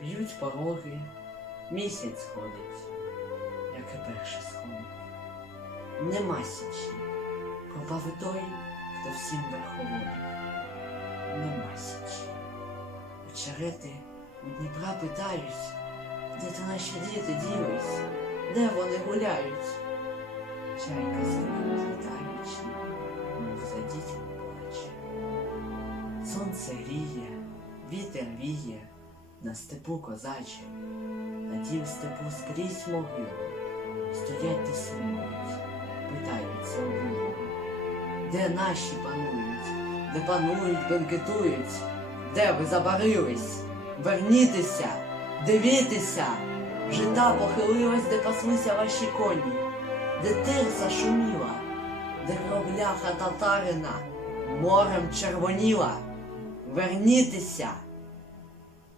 Встають пороги, місяць ходить, як і перший сходить. Нема січі, пропав і той, хто всім верховодив. Нема січі. Очерети у Дніпра питають, де то наші діти ділись, де вони гуляють. Чайка з краю злітаючи, мов за дітьми плаче. Сонце гріє, вітер віє, на степу козаче, на тім степу скрізь могили, стоять та сумують, питаються у Бога. Де наші панують, де панують, бенкетують, де ви забарились? Вернітеся, дивіться, жита похилилась, де паслися ваші коні, де тирса шуміла, де кровляха татарина морем червоніла. Вернітеся,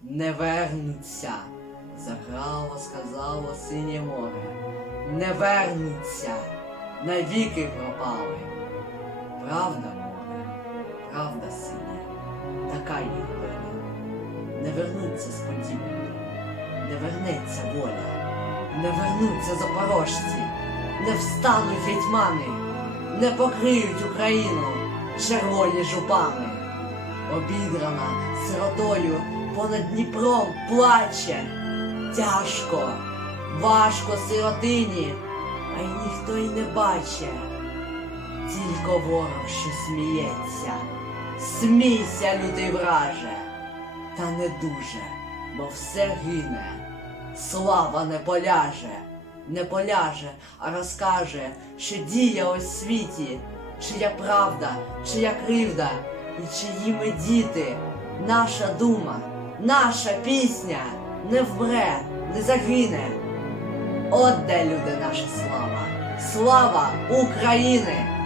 не вернуться, заграло, сказало синє море. Не вернуться, навіки пропали. Правда море, правда синя, така їх доля. Не вернуться сподівані, не вернеться воля, не вернуться запорожці, не встануть гетьмани, не покриють Україну червоні жупани. Обідрана сиротою понад Дніпром плаче. Тяжко, важко сиротині, а й ніхто й не баче. Тільки ворог, що сміється, смійся, лютий враже, та не дуже, бо все гине, слава не поляже, не поляже, а розкаже, що діє у світі, чия правда, чия кривда, і чиї ми діти, наша дума, наша пісня не вмре, не загине. От де люди наша слава, слава України!